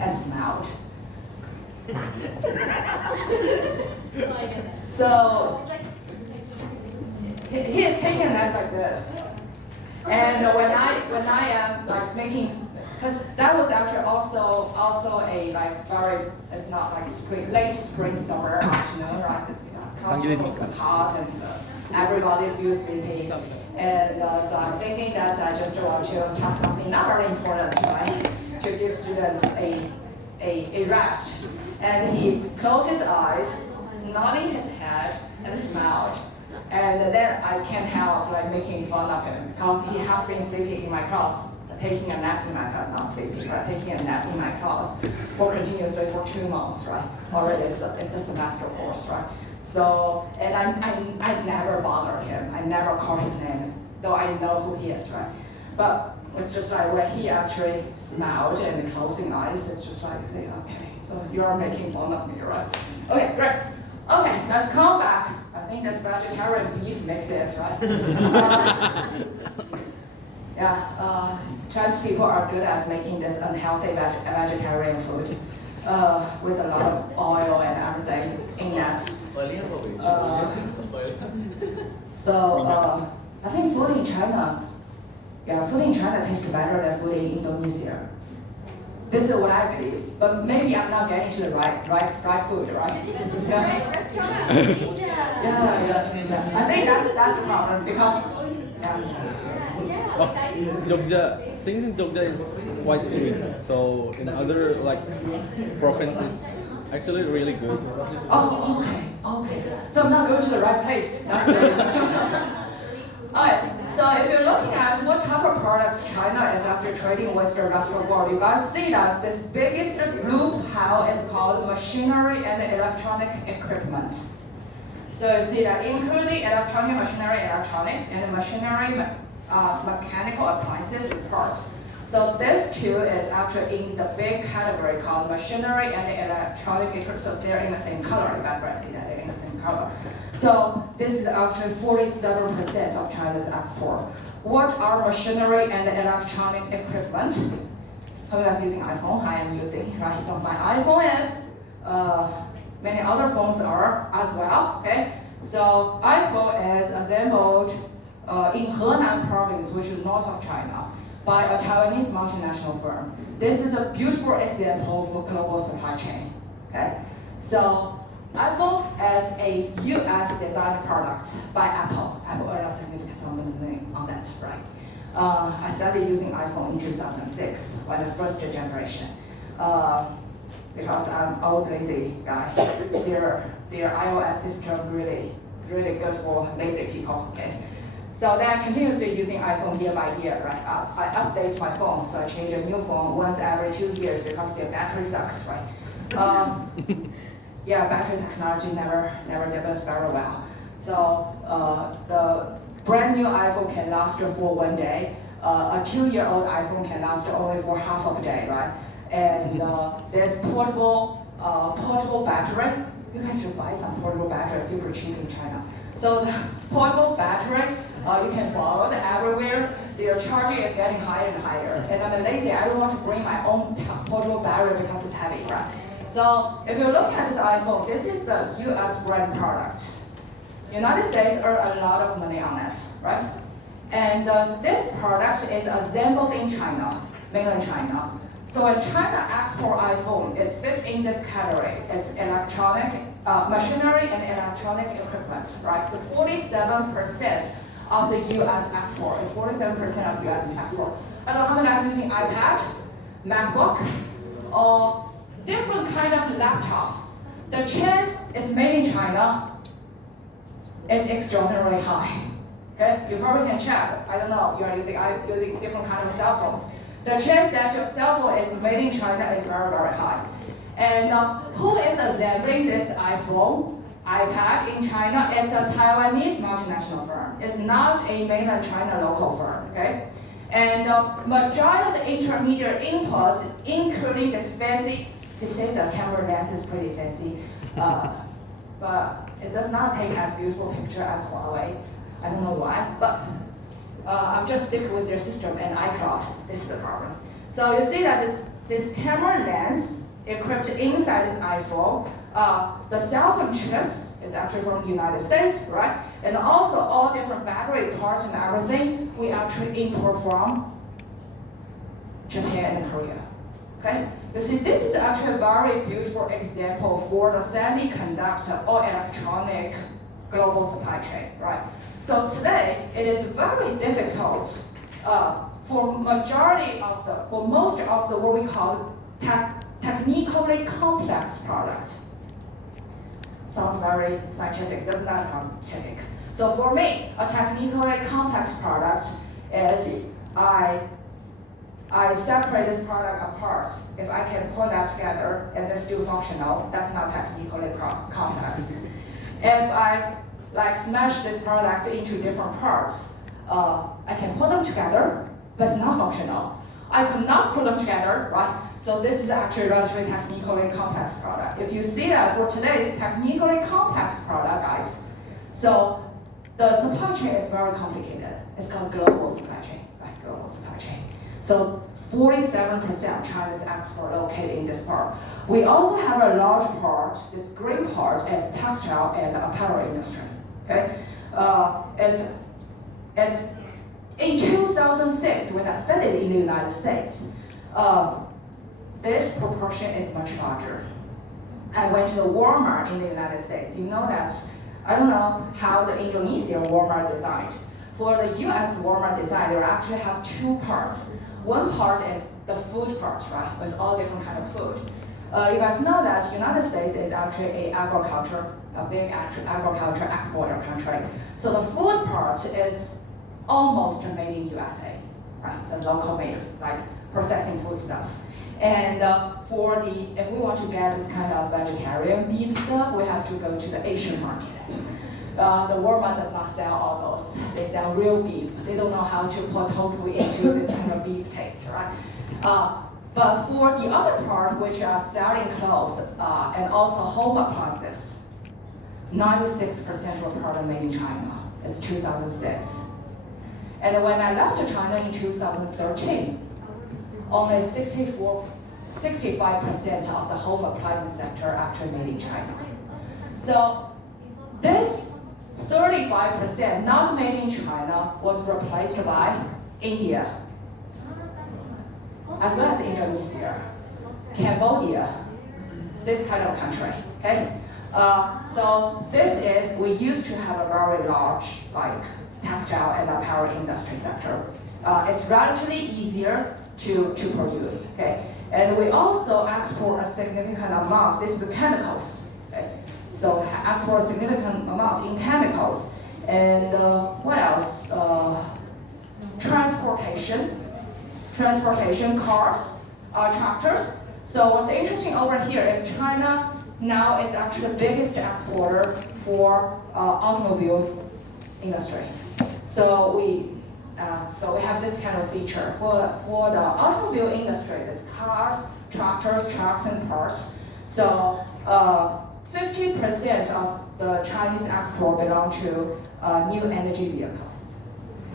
and smiled. So he is taking a nap like this. And when I am like making, because that was actually also a like very, it's not like late spring summer afternoon, right? Because it was hot and everybody feels sleepy. And so I'm thinking that I just want to talk something not very important, right? To give students a rest. And he closed his eyes, nodding his head, and smiled. And then I can't help like making fun of him because he has been sleeping in my class, taking a nap in my class, not sleeping, right? Taking a nap in my class for continuously for 2 months, right? Already it's a semester course, right? So, and I never bothered him. I never called his name, though I know who he is, right? But it's just like when he actually smiled and closing eyes, it's just like, say, okay, so you are making fun of me, right? Okay, great. Okay, let's come back. I think this vegetarian beef makes sense, right? Chinese people are good at making this unhealthy vegetarian food with a lot of oil and everything in that. I think food in China, food in China tastes better than food in Indonesia. This is what I believe, but maybe I'm not getting to the right food, right? Yeah. Restaurant. Yeah. I think that's a problem because Jogja, things in Jogja is quite sweet. So in other like provinces, actually really good. Oh, okay. So I'm not going to the right place. That's it. Alright, so if you're looking at what type of products China is after trading with the rest of the world, you guys see that this biggest blue pile is called machinery and electronic equipment. So you see that including electronic machinery, electronics, and machinery, mechanical appliances and parts. So this two is actually in the big category called machinery and electronic equipment. So they're in the same color. You guys right see that they're in the same color. So this is actually 47% of China's export. What are machinery and electronic equipment? How are you guys using iPhone? I am using, right? So my iPhone is, many other phones are as well, okay? So iPhone is assembled in Henan province, which is north of China, by a Taiwanese multinational firm. This is a beautiful example for global supply chain, okay? So iPhone is a US designed product by Apple. Apple earned a significant name on that, right? I started using iPhone in 2006, when the first generation. Because I'm an old lazy guy. Their iOS system really good for lazy people, okay? So then I continuously using iPhone year by year, right? I update my phone, so I change a new phone once every 2 years because their battery sucks, right? Battery technology never developed very well. So the brand new iPhone can last you for 1 day. A 2-year-old iPhone can last you only for half of a day, right? And there's portable battery. You guys should buy some portable battery, super cheap in China. So the portable battery, you can borrow it everywhere. Their charging is getting higher and higher. And I'm lazy, I don't want to bring my own portable battery because it's heavy, right? So if you look at this iPhone, this is a US brand product. United States earn a lot of money on it, right? And this product is assembled in China, mainland China. So when China export iPhone, it fits in this category. It's electronic, machinery and electronic equipment, right? So 47% of the US export is 47% of US export. I don't know how many guys using iPad, MacBook, or different kind of laptops. The chance it's made in China is extraordinarily high. Okay, you probably can check. I don't know. You are using different kind of cell phones. The chance that your cell phone is made in China is very high. And who is assembling this iPhone, iPad in China? It's a Taiwanese multinational firm. It's not a mainland China local firm. Okay. And majority of the intermediate inputs, including this fancy. They say the camera lens is pretty fancy, but it does not take as beautiful picture as Huawei. I don't know why, but I'm just sticking with their system and iCloud. This is the problem. So you see that this this camera lens equipped inside this iPhone. The cell phone chips is actually from the United States, right? And also all different battery parts and everything we actually import from Japan and Korea. Okay? You see, this is actually a very beautiful example for the semiconductor or electronic global supply chain, right? So today, it is very difficult for most of the what we call technically complex products. Sounds very scientific, does not sound scientific. So for me, a technically complex product is I separate this product apart. If I can put that together and it's still functional, that's not technically complex. If I smash this product into different parts, I can put them together, but it's not functional. I could not put them together, right? So this is actually relatively technically complex product. If you see that for today's technically complex product, guys, so the supply chain is very complicated. It's called global supply chain, right? Global supply chain. So 47% of China's export located in this part. We also have a large part, this green part, is textile and apparel industry. Okay, in 2006, when I studied in the United States, this proportion is much larger. I went to the Walmart in the United States. You know that, I don't know how the Indonesian Walmart designed. For the US Walmart design, they actually have two parts. One part is the food part, right, with all different kind of food. You guys know that the United States is actually a big agriculture exporter country. So the food part is almost made in USA, right? So local made, like processing food stuff. And if we want to get this kind of vegetarian beef stuff, we have to go to the Asian market. The Walmart does not sell all those. They sell real beef. They don't know how to put tofu into this kind of beef taste, right? But for the other part, which are selling clothes and also home appliances, 96% were product made in China. It's 2006. And when I left China in 2013, only 65% of the home appliance sector actually made in China. So this 35% not made in China was replaced by India, as well as Indonesia, Cambodia, this kind of country, okay? So we used to have a very large, textile and apparel industry sector. It's relatively easier to produce, okay? And we also export a significant amount, this is the chemicals, okay? So export a significant amount in chemicals. And what else? Transportation, cars, tractors. So what's interesting over here is China now is actually the biggest exporter for automobile industry. So we have this kind of feature for the automobile industry. There's cars, tractors, trucks, and parts. So 50% of the Chinese export belong to new energy vehicles.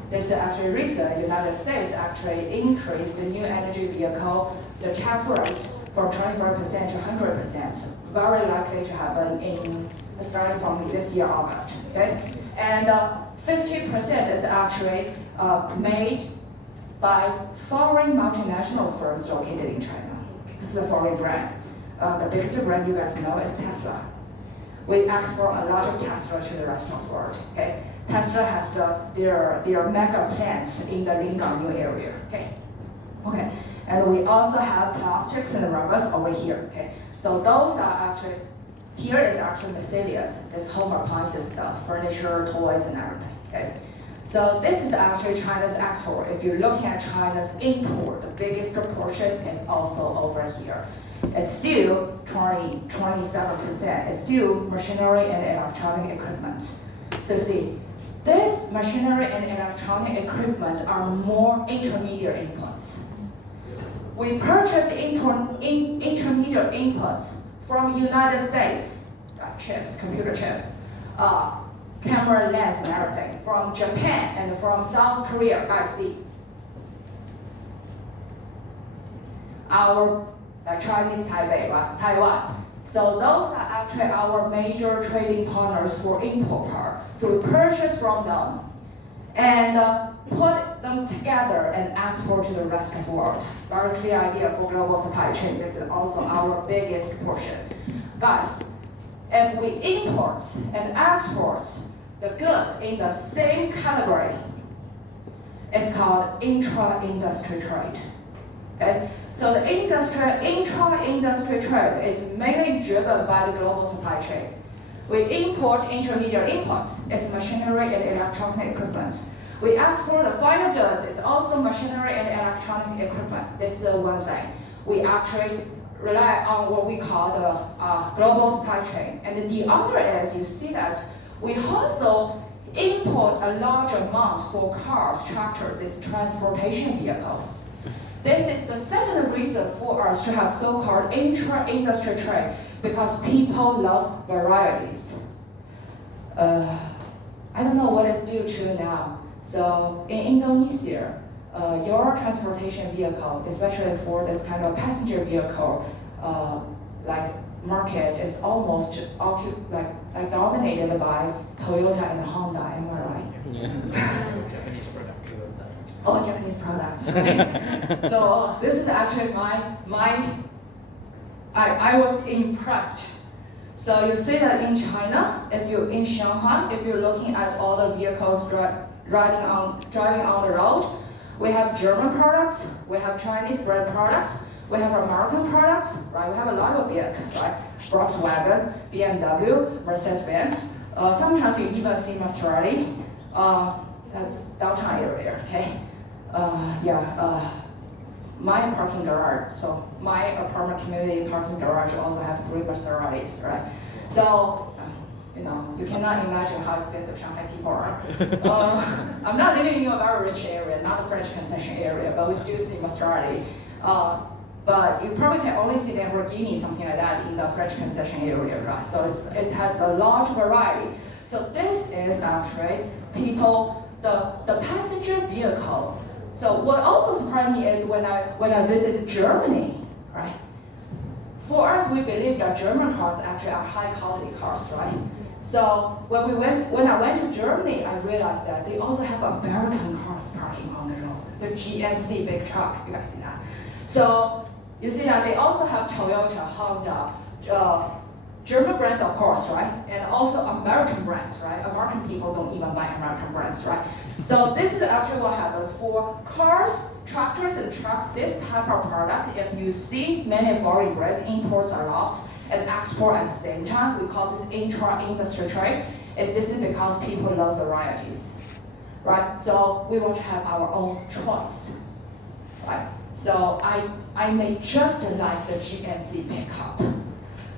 This is actually recent. United States actually increased the new energy vehicle, the tax rates from 25% to 100%. Very likely to happen starting from this year, August. Okay, and 50% is actually made by foreign multinational firms located in China. This is a foreign brand. The biggest brand you guys know is Tesla. We export a lot of Tesla to the rest of the world. Okay, Tesla has their mega plants in the Lingang area. Okay, and we also have plastics and rubbers over here. Okay, so those are actually. Here is actually Mercedes, this home appliances stuff, furniture, toys, and everything. Okay, so this is actually China's export. If you're looking at China's import, the biggest proportion is also over here. It's still 27%. It's still machinery and electronic equipment. So see, this machinery and electronic equipment are more intermediate inputs. We purchase intermediate inputs from United States, chips, computer chips, camera lens and everything, from Japan and from South Korea. Guys, see, our like Chinese Taipei, right? Taiwan. So those are actually our major trading partners for import part. So we purchase from them and put them together and export to the rest of the world. Very clear idea for global supply chain. This is also our biggest portion. Guys, if we import and export the goods in the same category, it's called intra-industry trade. Okay? So the intra-industry trade is mainly driven by the global supply chain. We import intermediate inputs, it's machinery and electronic equipment. We export the final goods, it's also machinery and electronic equipment. This is one thing. We actually rely on what we call the global supply chain. And the other is, you see that we also import a large amount for cars, tractors, these transportation vehicles. This is the second reason for us to have so-called intra-industry trade, because people love varieties. I don't know what is still true now. So in Indonesia, your transportation vehicle, especially for this kind of passenger vehicle, like market is almost like dominated by Toyota and Honda. Am I right? Yeah. Oh, Japanese products. Right? So this is actually I was impressed. So you see that in China, in Shanghai, if you're looking at all the vehicles driving on the road, we have German products, we have Chinese brand products, we have American products, right? We have a lot of vehicles, right? Volkswagen, BMW, Mercedes-Benz. Sometimes you even see Maserati. That's downtown area, okay? My parking garage, so my apartment community parking garage also have 3 Maseratis, right? So, you cannot imagine how expensive Shanghai people are. I'm not living in a very rich area, not a French concession area, but we still see Maserati. But you probably can only see Lamborghini, something like that, in the French concession area, right? So it has a large variety. So this is actually the passenger vehicle. So what also surprised me is when I visited Germany, right? For us, we believe that German cars actually are high quality cars, right? So when I went to Germany, I realized that they also have American cars parking on the road. The GMC big truck, you guys see that? So you see that they also have Toyota, Honda, German brands, of course, right? And also American brands, right? American people don't even buy American brands, right? So this is actually what happened for cars, tractors, and trucks. This type of products, if you see many foreign brands imports a lot and export at the same time, we call this intra-industry trade. This is because people love varieties, right? So we want to have our own choice, right? So I may just like the GMC pickup,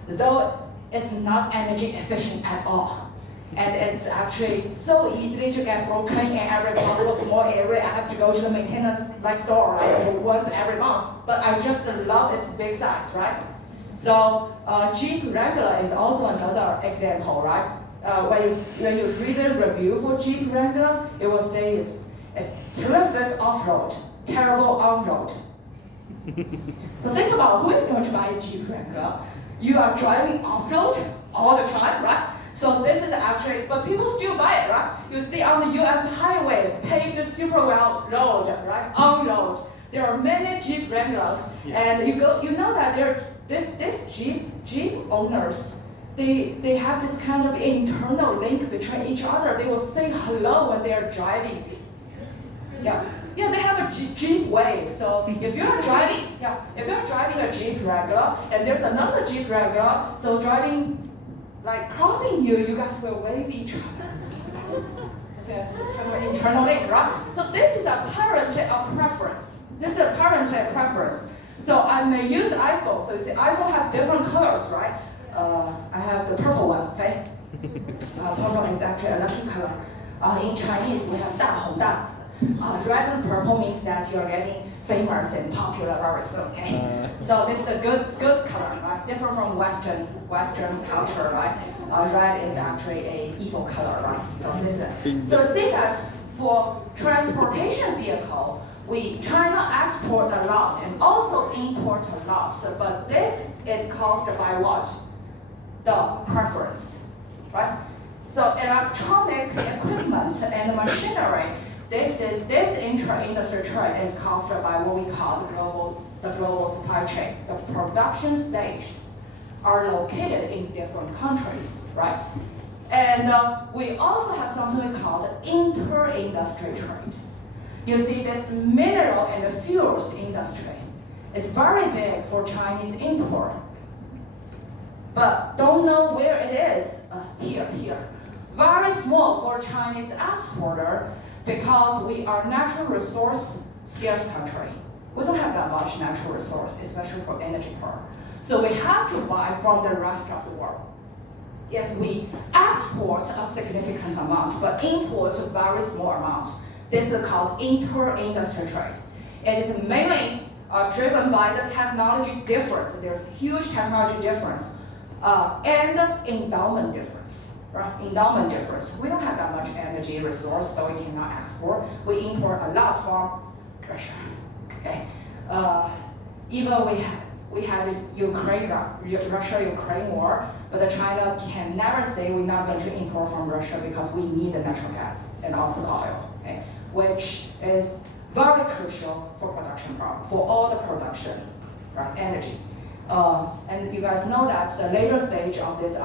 though it's not energy efficient at all. And it's actually so easily to get broken in every possible small area. I have to go to the maintenance store like once every month. But I just love its big size, right? So Jeep Wrangler is also another example, right? When you read the review for Jeep Wrangler, it will say it's terrific off-road, terrible on-road. So think about who is going to buy a Jeep Wrangler. You are driving off-road all the time, right? So this is actually, but people still buy it, right? You see on the US highway, paved super well road, right? On road. There are many Jeep Wranglers, and you know that this Jeep owners, they have this kind of internal link between each other. They will say hello when they are driving. Yeah, they have a Jeep wave. So if you're driving a Jeep Wrangler and there's another Jeep Wrangler, so driving, like crossing you guys will wave each other. It's a kind of internal link, right? So this is apparently a preference. So I may use iPhone. So you see, iPhone has different colors, right? I have the purple one, okay? Purple is actually a lucky color. In Chinese, we have 大红大紫. Red and purple means that you are getting famous and popular very soon, okay? So this is a good color, right? Different from Western culture, right? Red is actually a evil color, right? So see that for transportation vehicle, China export a lot and also import a lot, but this is caused by what? The preference, right? So electronic equipment and machinery, this intra-industry trade is caused by what we call the global supply chain. The production stages are located in different countries, right? And we also have something we call the inter-industry trade. You see, this mineral and fuels industry is very big for Chinese import, but don't know where it is. Here. Very small for Chinese exporter because we are natural resource scarce country. We don't have that much natural resource, especially for energy power. So we have to buy from the rest of the world. Yes, we export a significant amount, but import a very small amount. This is called inter-industry trade. It is mainly driven by the technology difference. There's a huge technology difference and endowment difference, right? Endowment difference. We don't have that much energy resource, so we cannot export. We import a lot from Russia. Okay. Even we had the Russia-Ukraine war, but China can never say we're not going to import from Russia because we need the natural gas and also the oil, okay? Which is very crucial for production problem, for all the production, right? Energy. And you guys know that the later stage of this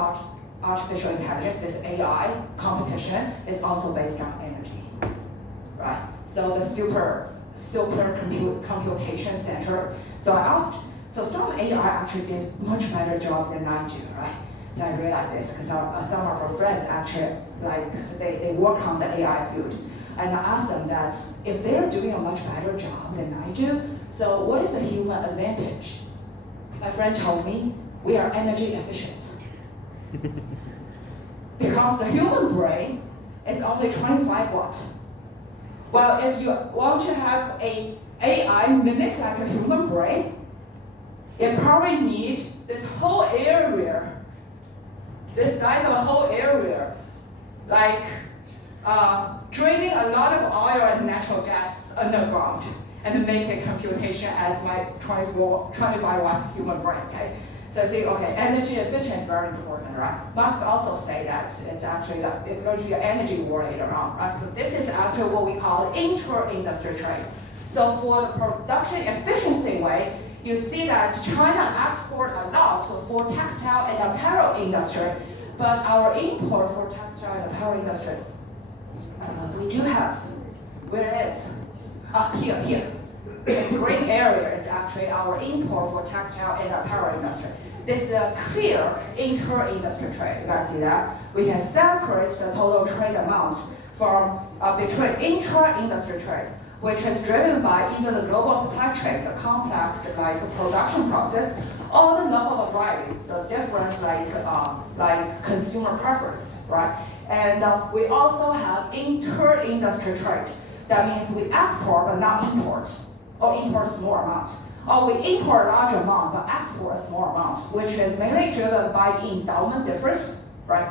artificial intelligence, this AI competition, is also based on energy, right? So the super computation center. So I asked, so some AI actually did much better job than I do, right? So I realized this because some of our friends actually, like, they work on the AI field. And I asked them that if they're doing a much better job than I do, so what is the human advantage? My friend told me, we are energy efficient. Because the human brain is only 25 watts. Well, if you want to have an AI mimic like a human brain, it probably needs this whole area, this size of a whole area, like draining a lot of oil and natural gas underground and make a computation as my 25 watt human brain, okay? So see, okay, energy efficiency is very important, right? Musk also say that it's going to be an energy war later on, right? So this is actually what we call inter-industry trade. So for the production efficiency way, you see that China export a lot for textile and apparel industry, but our import for textile and apparel industry, we do have. Where it is? Here. This green area is actually our import for textile and apparel industry. This is a clear inter-industry trade. You guys see that? We can separate the total trade amount from between intra-industry trade, which is driven by either the global supply chain, the complex like production process, or the level of variety, the difference like consumer preference, right? And we also have inter-industry trade. That means we export but not import, or import small amounts. Or we import a large amount but export a small amount, which is mainly driven by the endowment difference, right?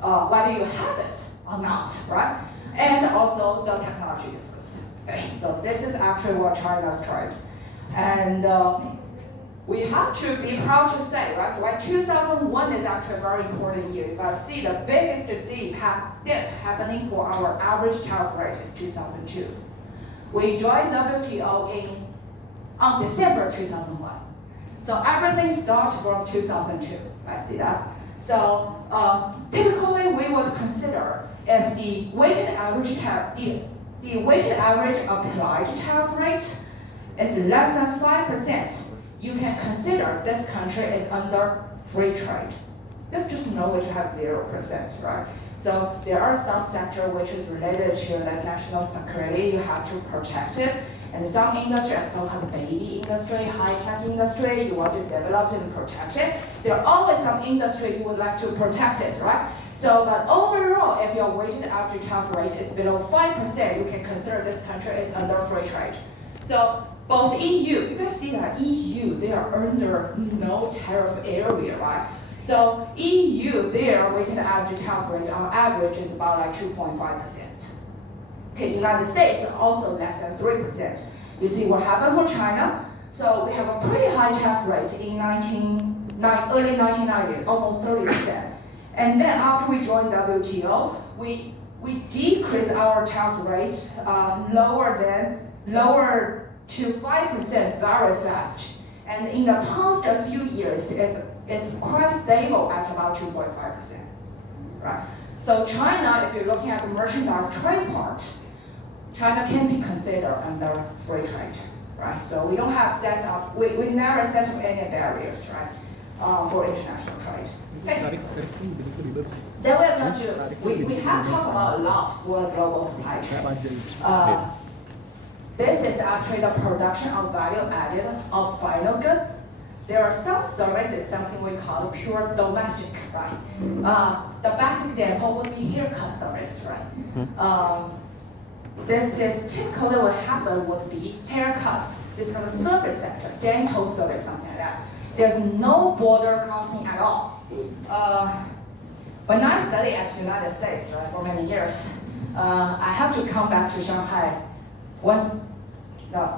Whether you have it or not, right? And also the technology difference. Okay, so this is actually what China's tried. And we have to be proud to say, right? Like 2001 is actually a very important year. You guys see the biggest dip happening for our average tariff rate is 2002. We joined WTO on December 2001. So everything starts from 2002. I see that. So typically we would consider if the weighted average applied tariff rate is less than 5%, you can consider this country is under free trade. There's just no way to have 0%, right? So there are some sectors which is related to the national security, you have to protect it. And some industry, so-called baby industry, high-tech industry, you want to develop and protect it. There are always some industry you would like to protect it, right? So, but overall, if your weighted average tariff rate is below 5%, you can consider this country is under free trade. So both EU, you can see that EU, they are under no tariff area, right? So EU, their weighted average tariff rate on average is about like 2.5%. Okay, United States also less than 3%. You see what happened for China? So we have a pretty high tariff rate in early 1990s, almost 30%. And then after we joined WTO, we decreased our tariff rate lower to 5% very fast. And in the past few years, it's quite stable at about 2.5%, right? So China, if you're looking at the merchandise trade part, China can be considered under free trade, right? So we don't have we never set up any barriers, right, for international trade. Okay. Then we're going to, we have talked about a lot for the global supply chain. This is actually the production of value added of final goods. There are some services, something we call pure domestic, right? The best example would be haircut service, right? This is typically what happen would be haircuts. This kind of service sector, dental service, something like that. There's no border crossing at all. When I studied at the United States, right, for many years, I have to come back to Shanghai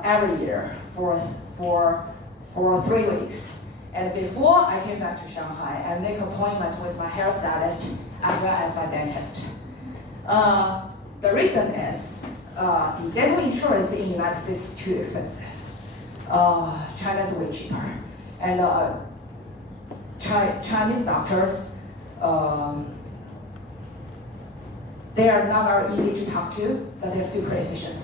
every year for 3 weeks. And before I came back to Shanghai, I make appointment with my hairstylist as well as my dentist. The reason is the dental insurance in the United States is too expensive. China's way cheaper. And Chinese doctors, they are not very easy to talk to, but they're super efficient.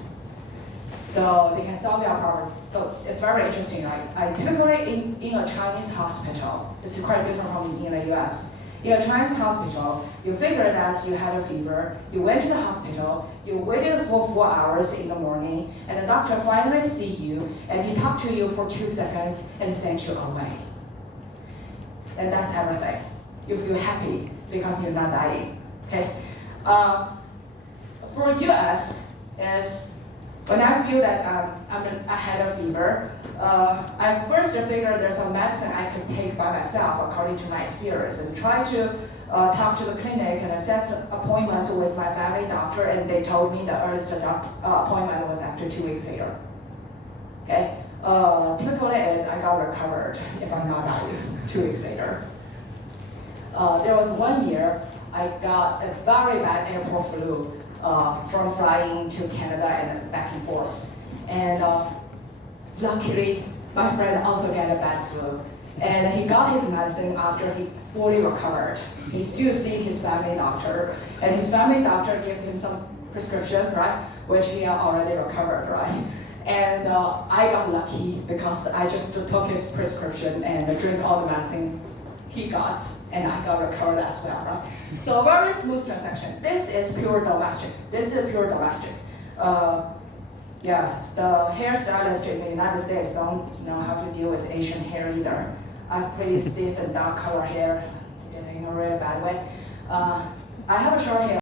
So they can solve your problem. So it's very interesting, right? Typically in a Chinese hospital, it's quite different from in the US. In a Chinese hospital, you figure that you had a fever, you went to the hospital, you waited for 4 hours in the morning, and the doctor finally see you, and he talked to you for 2 seconds and sent you away. And that's everything. You feel happy because you're not dying, okay? For US, is when I feel that I had a fever, I first figured there's some medicine I could take by myself according to my experience and try to talk to the clinic and set appointments with my family doctor, and they told me the earliest appointment was after 2 weeks later. Okay? Typically is I got recovered if I'm not dying 2 weeks later. There was 1 year I got a very bad airport flu from flying to Canada and back and forth. And luckily, my friend also got a bad flu. And he got his medicine after he fully recovered. He still sees his family doctor, and his family doctor gave him some prescription, right? Which he had already recovered, right? And I got lucky because I just took his prescription and drank all the medicine he got, and I got recovered as well, right? So a very smooth transaction. This is pure domestic. Yeah, the hairstylist in the United States don't know how to deal with Asian hair either. I have pretty stiff and dark color hair in a really bad way. I have a short hair.